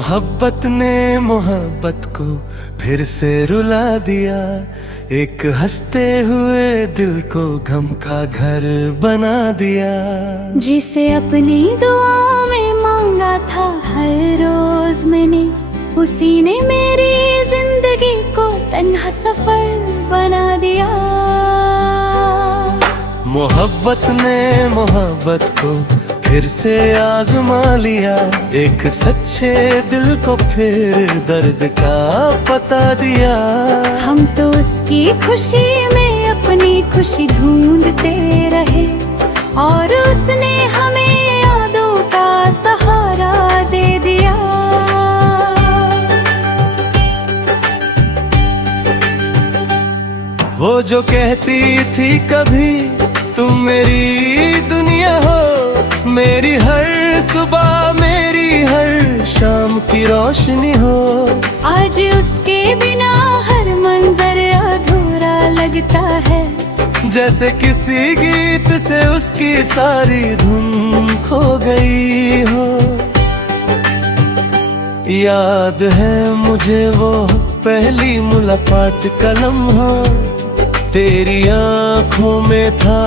मोहब्बत ने मोहब्बत को फिर से रुला दिया। एक हंसते हुए दिल को गम का घर बना दिया। जिसे अपनी दुआ में मांगा था हर रोज मैंने, उसी ने मेरी जिंदगी को तन्हा सफर बना दिया। मोहब्बत ने मोहब्बत को फिर से आजमा लिया। एक सच्चे दिल को फिर दर्द का पता दिया। हम तो उसकी खुशी में अपनी खुशी ढूंढते रहे, और उसने हमें यादों का सहारा दे दिया। वो जो कहती थी कभी तुम मेरी दुनिया हो, मेरी हर सुबह मेरी हर शाम की रोशनी हो। आज उसके बिना हर मंजर अधूरा लगता है, जैसे किसी गीत से उसकी सारी धुन खो गई हो। याद है मुझे वो पहली मुलाकात का लम्हा, तेरी आंखों में था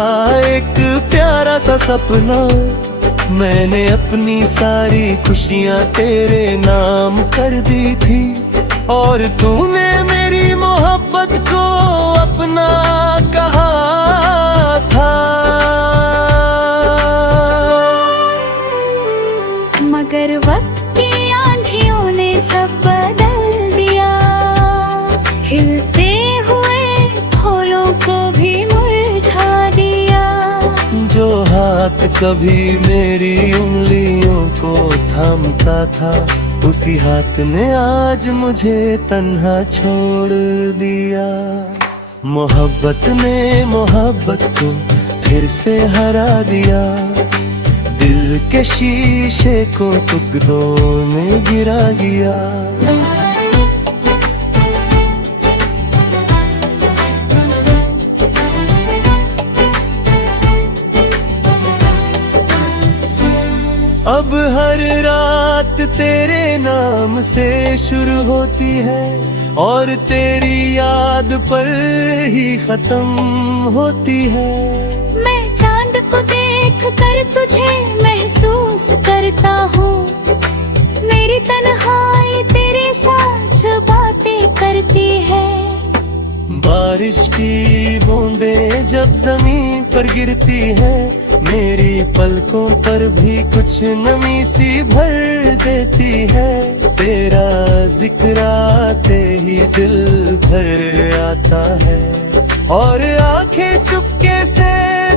एक प्यारा सा सपना। मैंने अपनी सारी खुशियां तेरे नाम कर दी थी, और तूने मेरी मोहब्बत को अपना कहा था। मगर वक्त की आंधियों ने सब बदल दिया। हिलते हुए फूलों को भी मुरझा दिया। जो हाथ कभी मेरी उंगलियों को थामता था, उसी हाथ ने आज मुझे तन्हा छोड़ दिया। मोहब्बत ने मोहब्बत को फिर से हरा दिया। दिल के शीशे को टुकड़ों में गिरा गया। अब हर रात तेरे नाम से शुरू होती है, और तेरी याद पर ही खत्म होती है। मैं चांद को देख कर तुझे महसूस करता हूँ। मेरी तन्हाई तेरे साथ बातें करती है। बारिश की बूंदें जब जमीन पर गिरती है, मेरी पलकों पर भी कुछ नमी सी भर देती है। तेरा जिक्र आते ही दिल भर आता है, और आंखें चुपके से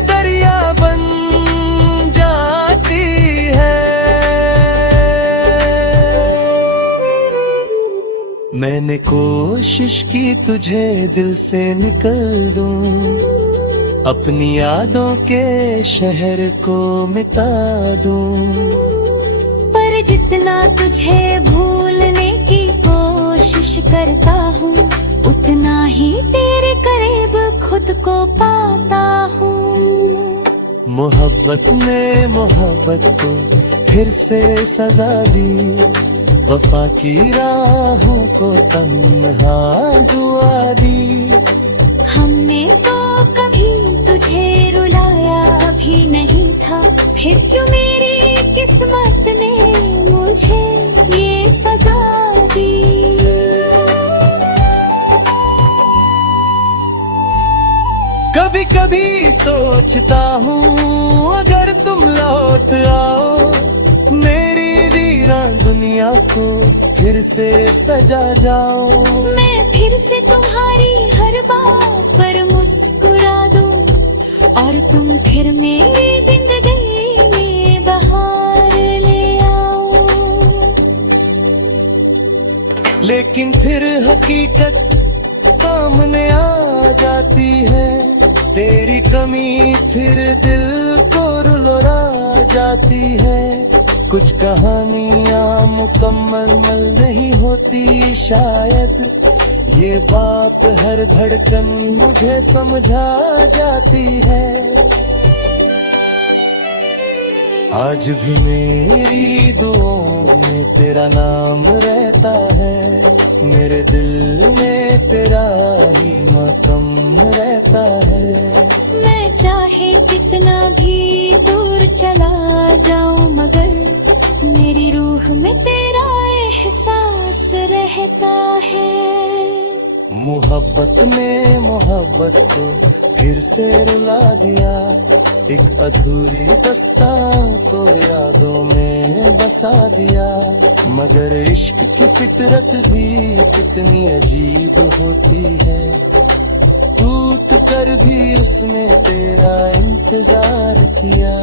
दरिया बन जाती है। मैंने कोशिश की तुझे दिल से निकल दूं, अपनी यादों के शहर को मिटा दूं। पर जितना तुझे भूलने की कोशिश करता हूँ, उतना ही तेरे करीब खुद को पाता हूँ। मोहब्बत ने मोहब्बत को फिर से सजा दी। वफा की राहों को तन्हा दुआ दी। हमने तो कभी तुझे रुलाया भी नहीं था, फिर क्यों मेरी किस्मत ने मुझे ये सजा दी। कभी कभी सोचता हूँ अगर तुम लौट आओ, मेरी वीरान दुनिया को फिर से सजा जाओ। मैं फिर से तुम्हारी हर बात पर मुस्कुरा दूं, और तुम फिर मेरी जिंदगी में बहार ले आओ। लेकिन फिर हकीकत सामने आ जाती है, तेरी कमी फिर दिल को रुला जाती है। कुछ कहानियां मुकम्मल नहीं होती शायद, ये बात हर धड़कन मुझे समझा जाती है। आज भी मेरी दुआओं में तेरा नाम रहता है, मेरे दिल में तेरा ही मक़ाम रहता है। मैं चाहे कितना भी दूर चला जाऊं मगर मेरी रूह में तेरा एहसास रहता है। मोहब्बत ने मोहब्बत को फिर से रुला दिया, एक अधूरी दास्तां को यादों में बसा दिया। मगर इश्क की फितरत भी कितनी अजीब होती है, टूट कर भी उसने तेरा इंतजार किया।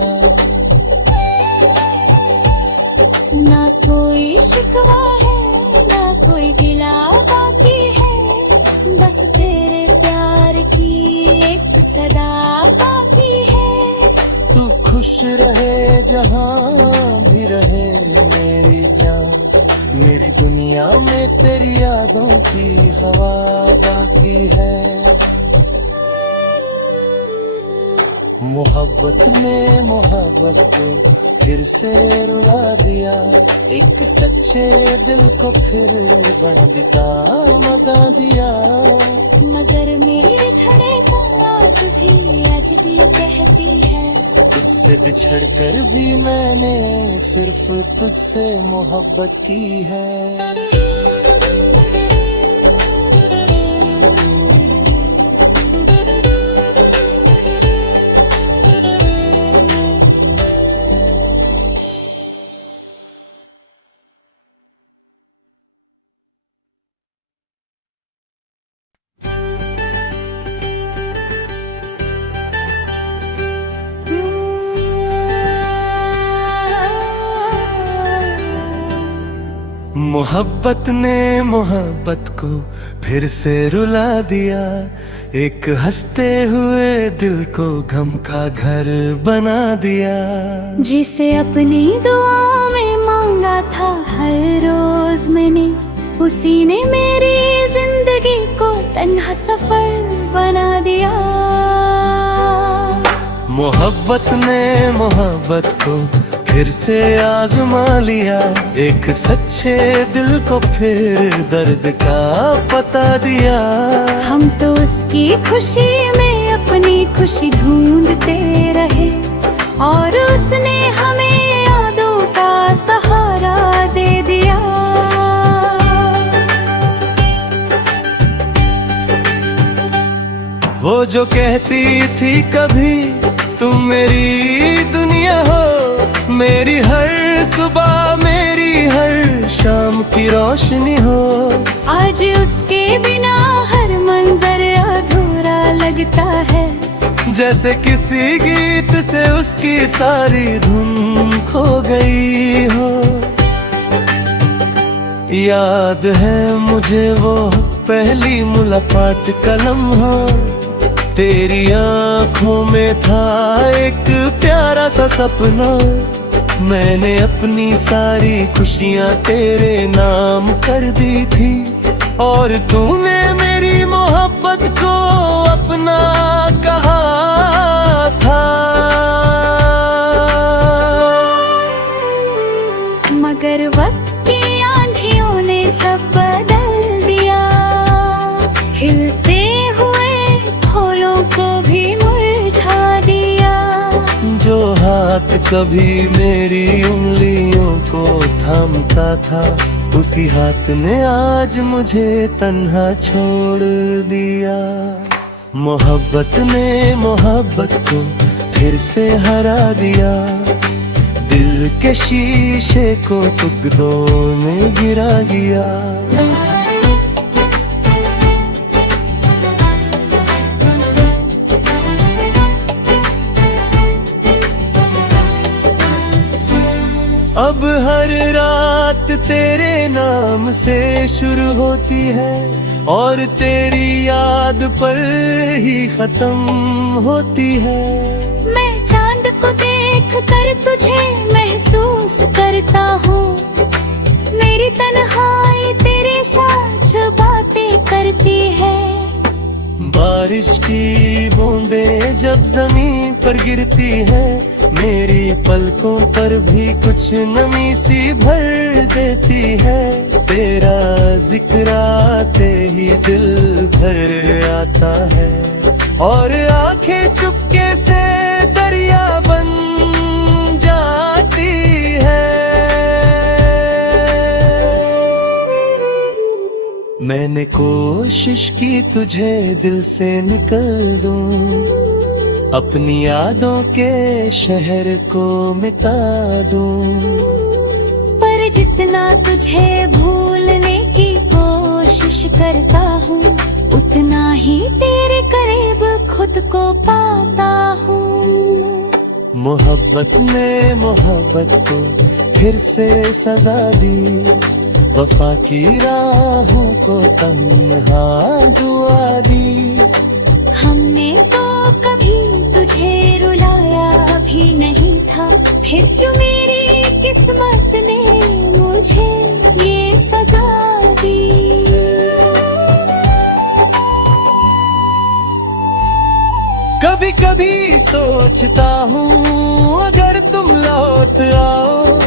ना कोई शिकवा है ना कोई गिला बाकी है, बस तेरे प्यार की एक सदा बाकी है। तू खुश रहे जहाँ भी रहे मेरी जान, मेरी दुनिया में तेरी यादों की हवा बाकी है। मोहब्बत ने मोहब्बत को फिर से रुला दिया, एक सच्चे दिल को फिर बड़ा दिया। मगर मेरी धड़कन आज भी कहती है, तुझसे बिछड़ कर भी मैंने सिर्फ तुझसे मोहब्बत की है। मोहब्बत ने मोहब्बत को फिर से रुला दिया, एक हंसते हुए दिल को गम का घर बना दिया। जिसे अपनी दुआओं में मांगा था हर रोज मैंने, उसी ने मेरी जिंदगी को तन्हा सफर बना दिया। मोहब्बत ने मोहब्बत को फिर से आजमा लिया, एक सच्चे दिल को फिर दर्द का पता दिया। हम तो उसकी खुशी में अपनी खुशी ढूंढते रहे, और उसने हमें यादों का सहारा दे दिया। वो जो कहती थी कभी तुम मेरी दुनिया हो, मेरी हर सुबह मेरी हर शाम की रोशनी हो। आज उसके बिना हर मंजर अधूरा लगता है, जैसे किसी गीत से उसकी सारी धुन खो गई हो। याद है मुझे वो पहली मुलाकात का लम्हा, तेरी आँखों में था एक प्यारा सा सपना। मैंने अपनी सारी खुशियाँ तेरे नाम कर दी थी, और तूने मेरी मोहब्बत को अपना कहा था। मगर वक्त की आंधियों ने सब बदल दिया, हिलते को भी मुरझा दिया। जो हाथ कभी मेरी उंगलियों को थामता था, उसी हाथ ने आज मुझे तन्हा छोड़ दिया। मोहब्बत ने मोहब्बत को फिर से हरा दिया, दिल के शीशे को टुकड़ों में गिरा गया। अब हर रात तेरे नाम से शुरू होती है, और तेरी याद पर ही खत्म होती है। मैं चांद को देख कर तुझे महसूस करता हूँ, मेरी तन्हाई तेरे साथ जो बातें करती है। बारिश की बूंदें जब जमीन पर गिरती है, मेरी पलकों पर भी कुछ नमी सी भर देती है। तेरा जिक्र आते ही दिल भर आता है और आंखें चुपके से दरिया बन जाती है। मैंने कोशिश की तुझे दिल से निकल दूं, अपनी यादों के शहर को मिटा दूं, पर जितना तुझे भूलने की कोशिश करता हूँ, उतना ही तेरे करीब खुद को पाता हूँ। मोहब्बत ने मोहब्बत को फिर से सजा दी, वफा की राहों को तन्हा दुआ दी। हमने तो कभी तुझे रुलाया भी नहीं था, फिर क्यों मेरी किस्मत ने मुझे ये सजा दी। कभी कभी सोचता हूँ अगर तुम लौट आओ,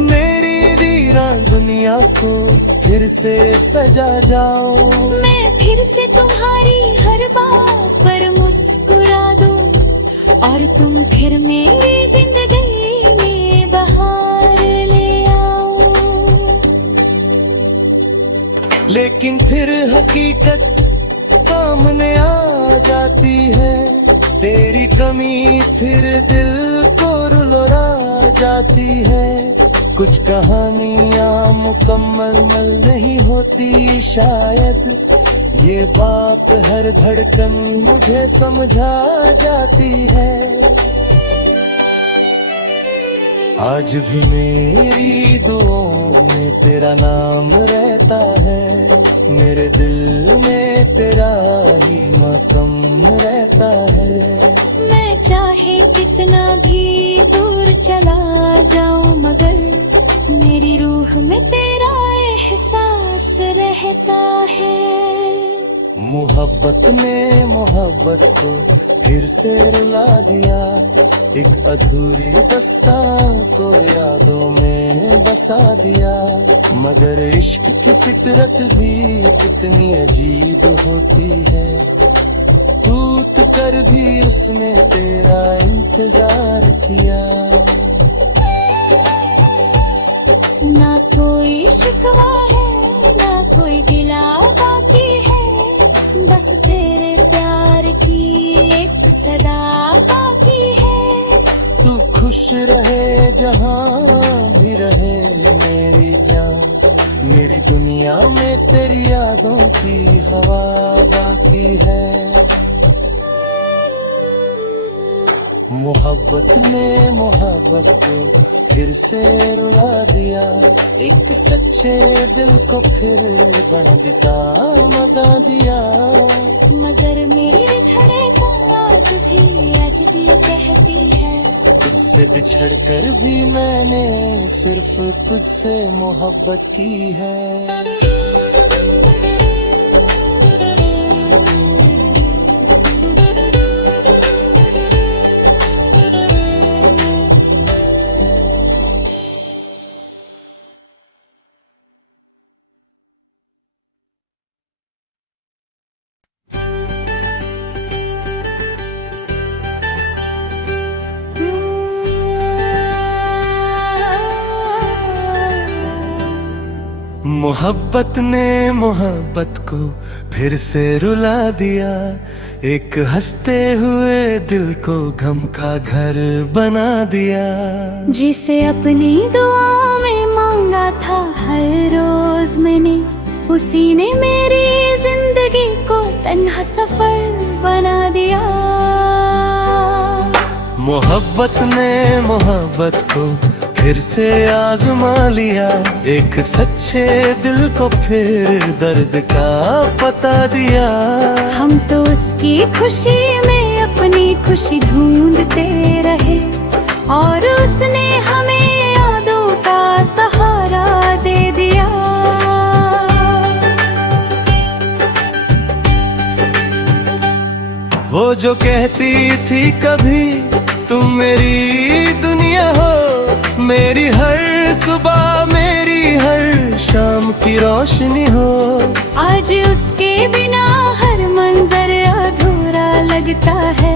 मेरी वीरान दुनिया को फिर से सजा जाओ। मैं फिर से तुम्हारी हर बात पर मुस्कुरा दूं और तुम फिर मेरी जिंदगी में बहार ले आओ। लेकिन फिर हकीकत सामने आ जाती है, तेरी कमी फिर दिल को रुला जाती है। कुछ कहानियां मुकम्मल नहीं होती शायद, ये बात हर धड़कन मुझे समझा जाती है। आज भी मेरी दुआओं में तेरा नाम रहता है, मेरे दिल में तेरा ही मकाम रहता है। मैं चाहे कितना भी दूर चला जाऊं, मगर मेरी रूह में तेरा एहसास रहता है। मोहब्बत ने मोहब्बत को फिर से रुला दिया, एक अधूरी दास्तां को यादों में बसा दिया। मगर इश्क की फितरत भी कितनी अजीब होती है, टूट कर भी उसने तेरा इंतजार किया। ना कोई शिकवा है ना कोई गिला बाकी है, बस तेरे प्यार की एक सदा बाकी है। तू खुश रहे जहाँ भी रहे मेरी जान, मेरी दुनिया में तेरी यादों की हवा बाकी है। मोहब्बत ने मोहब्बत को फिर से रुला दिया, एक सच्चे दिल को फिर बना मदा दिया। मगर मेरी धड़कन आज भी कहती है, तुझसे बिछड़ कर भी मैंने सिर्फ तुझसे मोहब्बत की है। मोहब्बत ने मोहब्बत को फिर से रुला दिया, एक हंसते हुए दिल को गम का घर बना दिया। जिसे अपनी दुआओं में मांगा था हर रोज मैंने, उसी ने मेरी जिंदगी को तन्हा सफर बना दिया। मोहब्बत ने मोहब्बत को फिर से आजमा लिया, एक सच्चे दिल को फिर दर्द का पता दिया। हम तो उसकी खुशी में अपनी खुशी ढूंढते रहे, और उसने हमें यादों का सहारा दे दिया। वो जो कहती थी कभी तुम मेरी दुनिया हो, मेरी हर सुबह, मेरी हर शाम की रोशनी हो। आज उसके बिना हर मंजर अधूरा लगता है,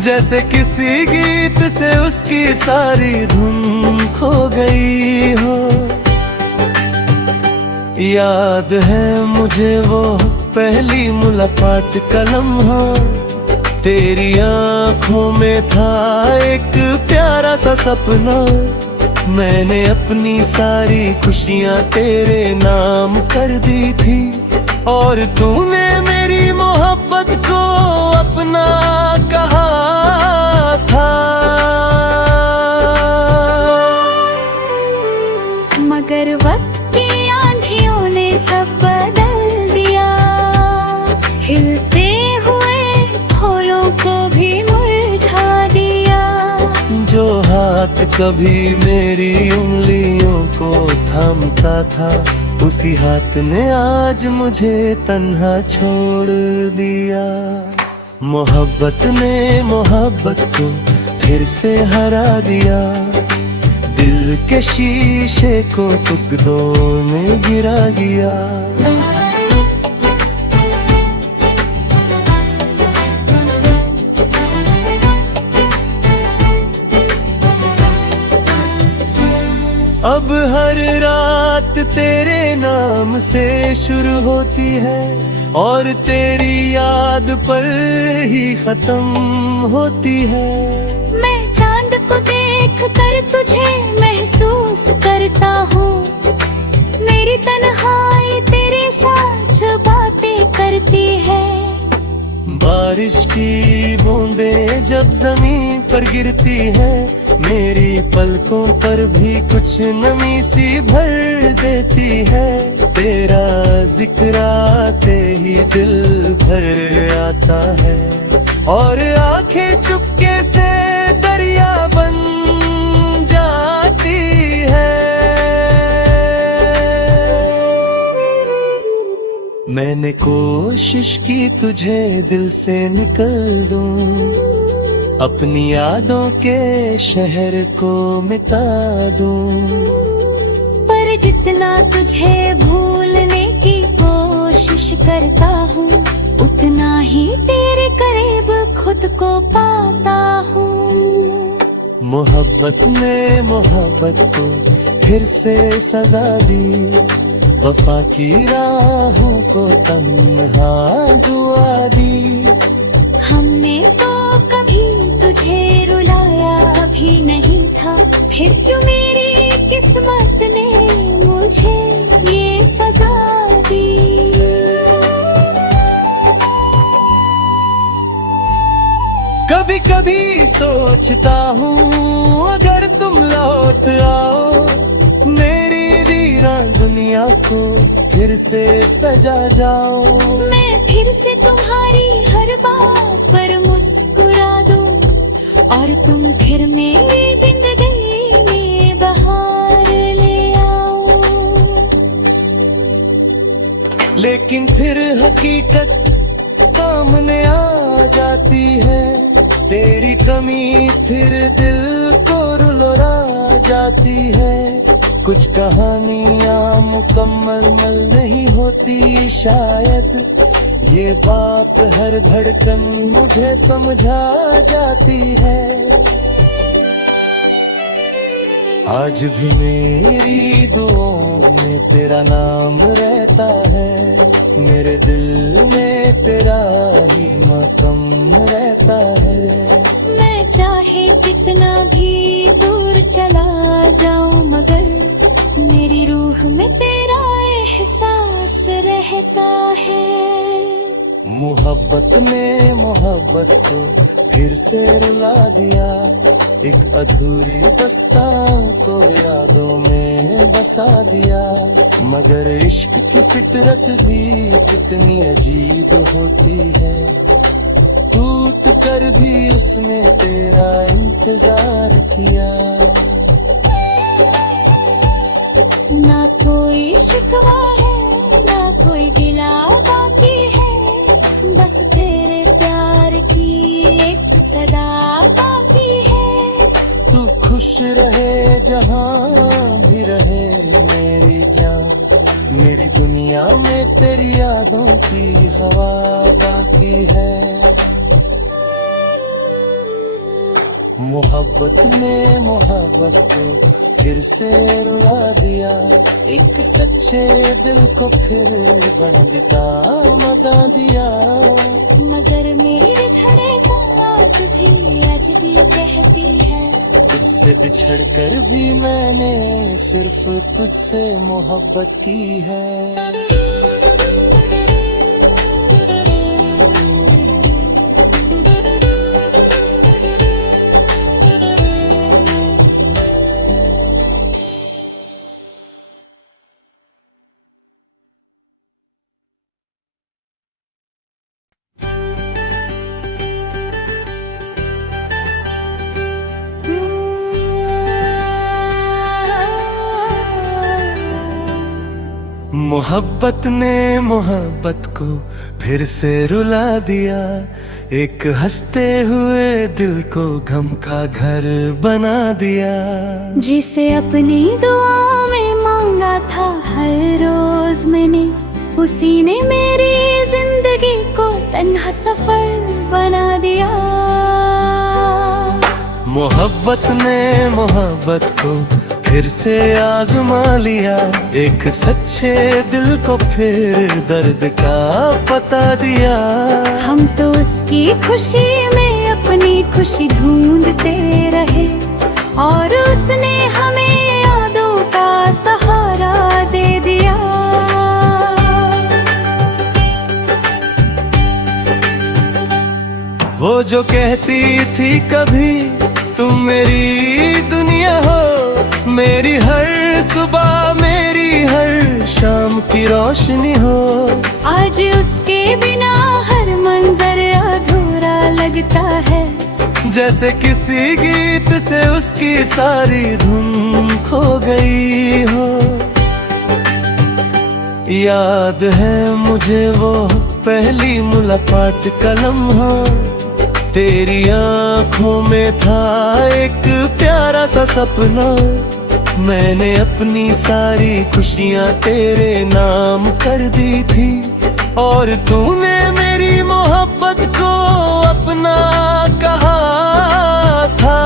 जैसे किसी गीत से उसकी सारी धुन खो गई हो। याद है मुझे वो पहली मुलाकात का लम्हा, तेरी आंखों में था एक प्यारा सा सपना। मैंने अपनी सारी खुशियां तेरे नाम कर दी थी, और तूने मेरी मोहब्बत को अपना कहा था। मगर वक्त की आंधियों ने सब बदल दिया, हिलते हुए फूलों को भी मुरझा दिया। जो हाथ कभी मेरी उंगलियों को थामता था, उसी हाथ ने आज मुझे तन्हा छोड़ दिया। मोहब्बत ने मोहब्बत को फिर से हरा दिया, दिल के शीशे को टुकड़ों में गिरा गया। अब हर रात तेरे नाम से शुरू होती है, और तेरी याद पर ही खत्म होती है। मैं चांद को देख कर तुझे महसूस करता हूँ, मेरी तन्हाई तेरे साथ जो बातें करती है। बारिश की बूंदें जब जमीन पर गिरती है, मेरी पलकों पर भी कुछ नमी सी भर देती है। तेरा जिक्र आते ही दिल भर आता है, और आंखें चुपके से दरिया बन जाती है। मैंने कोशिश की तुझे दिल से निकल दूं, अपनी यादों के शहर को मिटा दूं। पर जितना तुझे भूलने की कोशिश करता हूँ, उतना ही तेरे करीब खुद को पाता हूँ। मोहब्बत ने मोहब्बत को फिर से सजा दी, वफा की राहों को तन्हा दुआ दी। हमने तो कभी तुझे रुलाया भी नहीं था, फिर क्यों मेरी किस्मत ने मुझे ये सजा दी। कभी कभी सोचता हूँ अगर तुम लौट आओ, मेरी वीरान दुनिया को फिर से सजा जाओ। मैं फिर से तुम्हारी हर बात पर मुस्कुरा दूं, और तुम फिर मेरी जिंदगी में बहार ले आओ। लेकिन फिर हकीकत सामने आ जाती है, तेरी कमी फिर दिल को रुला जाती है। कुछ कहानियां मुकम्मल नहीं होती शायद, ये बात हर धड़कन मुझे समझा जाती है। आज भी मेरी दुआओं में तेरा नाम रहता है, मेरे दिल में तेरा ही मकाम रहता है। मैं चाहे कितना भी दूर चला जाऊं, मगर मेरी रूह में तेरा एहसास रहता है। मोहब्बत ने मोहब्बत को फिर से रुला दिया, एक अधूरी दास्तां को यादों में बसा दिया। मगर इश्क की फितरत भी कितनी अजीब होती है, टूट कर भी उसने तेरा इंतजार किया। ना कोई शिकवा है, ना कोई गिला बाकी है, बस तेरे प्यार की एक सदा बाकी है। खुश रहे जहां भी रहे मेरी जान, मेरी दुनिया में तेरी यादों की हवा बाकी है। मोहब्बत ने मोहब्बत को फिर से रुला दिया, एक सच्चे दिल को फिर बना बता दिया। मगर मेरी धड़कन आज भी कहती है, तुझसे बिछड़ कर भी मैंने सिर्फ तुझसे मोहब्बत की है। मोहब्बत ने मोहब्बत को फिर से रुला दिया, एक हंसते हुए दिल को गम का घर बना दिया। जिसे अपनी दुआओं में मांगा था हर रोज मैंने, उसी ने मेरी जिंदगी को तन्हा सफर बना दिया। मोहब्बत ने मोहब्बत को फिर से आजमा लिया, एक सच्चे दिल को फिर दर्द का पता दिया। हम तो उसकी खुशी में अपनी खुशी ढूंढते रहे, और उसने हमें यादों का सहारा दे दिया। वो जो कहती थी कभी तुम मेरी दुनिया हो, मेरी हर सुबह मेरी हर शाम की रोशनी हो, आज उसके बिना हर मंजर अधूरा लगता है। जैसे किसी गीत से उसकी सारी धुन खो गई हो। याद है मुझे वो पहली मुलाकात का लम्हा, तेरी आंखों में था एक प्यारा सा सपना। मैंने अपनी सारी खुशियां तेरे नाम कर दी थी, और तूने मेरी मोहब्बत को अपना कहा था।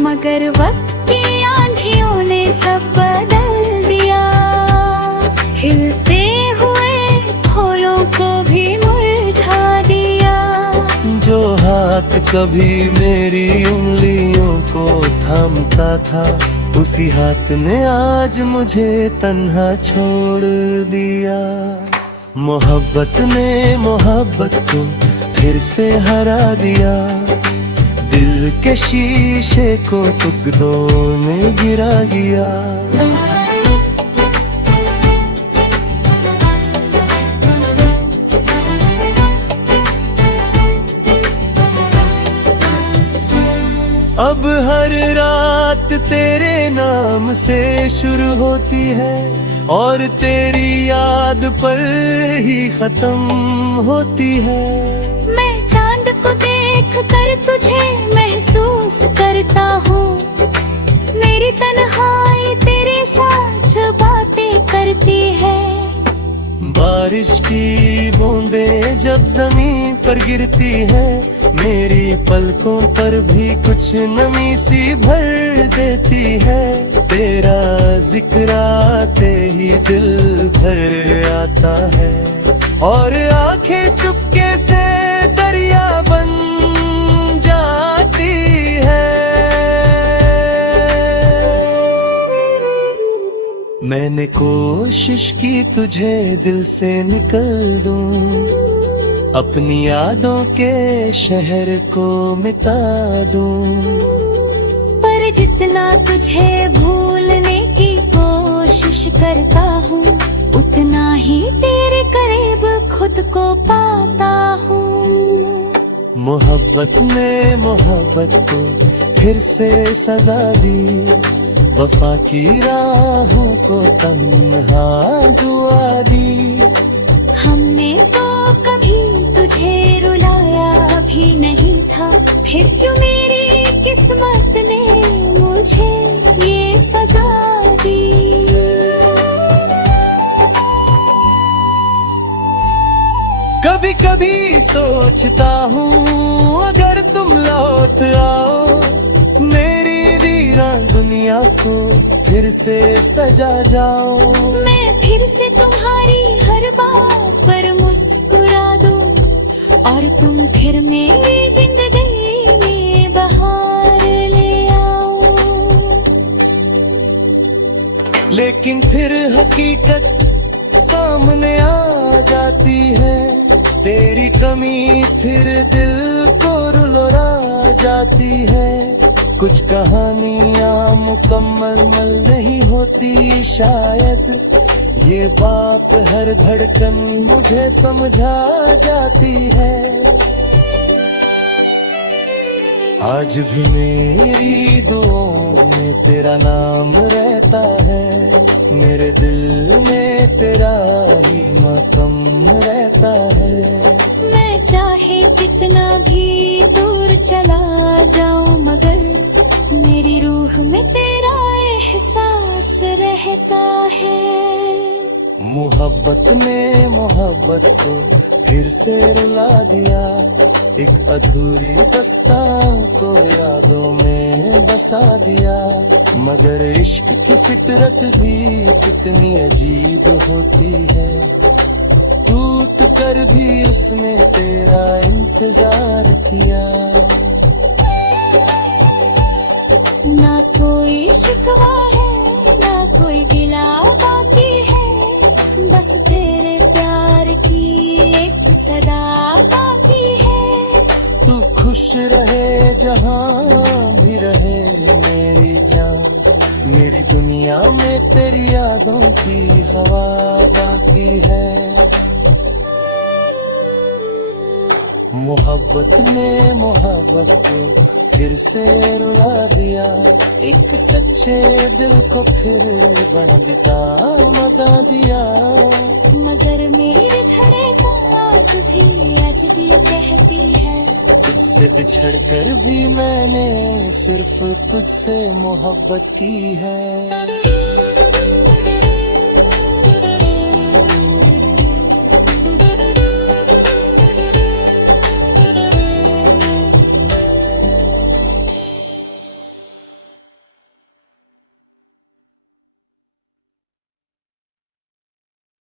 मगर वक्त की आंधियों ने सब बदल दिया, हिलते हुए फूलों को भी मुरझा दिया। जो हाथ कभी मेरी उंगलियों को थामता था, उसी हाथ ने आज मुझे तन्हा छोड़ दिया। मोहब्बत ने मोहब्बत को फिर से हरा दिया, दिल के शीशे को टुकड़ों में गिरा दिया। अब हर रात तेरे नाम से शुरू होती है, और तेरी याद पर ही खत्म होती है। मैं चांद को देख कर तुझे महसूस करता हूँ, मेरी तन्हाई तेरे साथ बातें करती है। बारिश की बूंदें जब जमीन पर गिरती है, मेरी पलकों पर भी कुछ नमी सी भर देती है। तेरा जिक्र आते ही दिल भर आता है, और आंखें चुपके से दरिया बन जाती है। मैंने कोशिश की तुझे दिल से निकल दूं, अपनी यादों के शहर को मिटा दूं। पर जितना तुझे भूलने की कोशिश करता हूँ, उतना ही तेरे करीब खुद को पाता हूँ। मोहब्बत ने मोहब्बत को फिर से सजा दी, वफा की राहों को तन्हा दुआ दी। हमने तो कभी तुझे रुलाया भी नहीं फिर क्यों मेरी किस्मत ने मुझे ये सजा दी। कभी कभी सोचता हूँ अगर तुम लौट आओ, मेरी वीरान दुनिया को फिर से सजा जाओ। मैं फिर से तुम्हारी हर बात पर मुस्कुरा दूं और तुम फिर मेरी जिंदगी में बहार ले आओ। लेकिन फिर हकीकत सामने आ जाती है, तेरी कमी फिर दिल को रुला जाती है। कुछ कहानियां मुकम्मल नहीं होती शायद, ये बात हर धड़कन मुझे समझा जाती है। आज भी मेरी दुआओं में तेरा नाम रहता है, मेरे दिल में तेरा ही मक़ाम रहता है। मैं चाहे कितना भी दूर चला जाऊं मगर मेरी रूह में तेरा एहसास रहता है। मोहब्बत ने मोहब्बत को फिर से रुला दिया, एक अधूरी दास्तां को यादों में बसा दिया। मगर इश्क की फितरत भी कितनी अजीब होती है, टूट कर भी उसने तेरा इंतजार किया। ना कोई शिकवा है ना कोई गिला बाकी है, बस तेरे प्यार की एक सदा बाकी है। तू खुश रहे जहाँ भी रहे मेरी जान, मेरी दुनिया में तेरी यादों की हवा बाकी है। मोहब्बत ने मोहब्बत को फिर से रुला दिया, एक सच्चे दिल को फिर बना मदा दिया। मगर मेरी धड़कन भी आज भी कहती है, तुझसे बिछड़ कर भी मैंने सिर्फ तुझसे मोहब्बत की है।